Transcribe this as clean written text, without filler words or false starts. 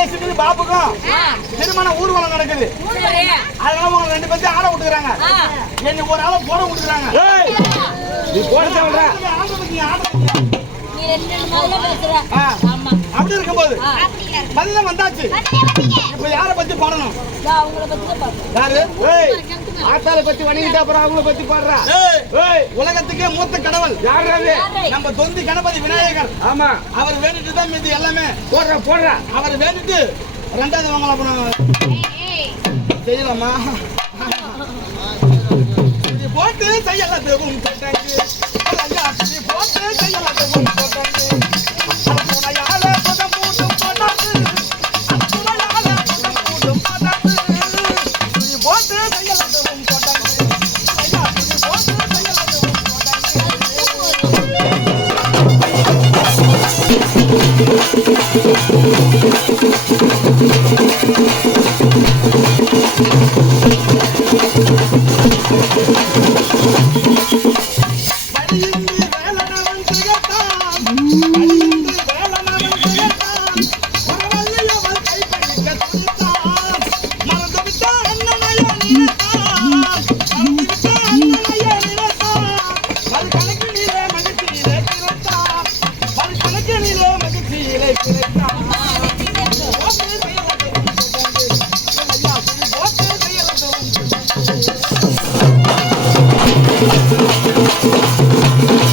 விஜயலட்சுமி பாப்புக்கும் திருமண ஊர்வலம் நடக்குது. அதனால உங்க 2 பேர்த்தையும் ஆட விட்டுக்கிறாங்க. என்ன ஒரு ஆளை போட விட்டுக்கிறாங்க. நீ போட சொல்ற அப்படி இருக்கும்போது பதில வந்தாச்சு. இப்ப யாரை பத்தி பாடணும்? யாரு? ஆத்தாளை பத்தி வணிகிட்ட அப்புறம் அவங்கள பத்தி பாடுறா. உலகத்துக்கே மூத்த கடவுள் யாரு? நம்ம தொந்தி கணபதி விநாயகர். ஆமா, அவர் வேண்டிட்டு தான் மீது எல்லாமே போடுற. அவர் வேண்டிட்டு 2வது வாங்கலாம் செய்யலாமா? போட்டு செய்யலாம் தேவும் போட்டாங்க. போட்டு செய்யலாம் தேவும் போட்டாங்க. Thank you.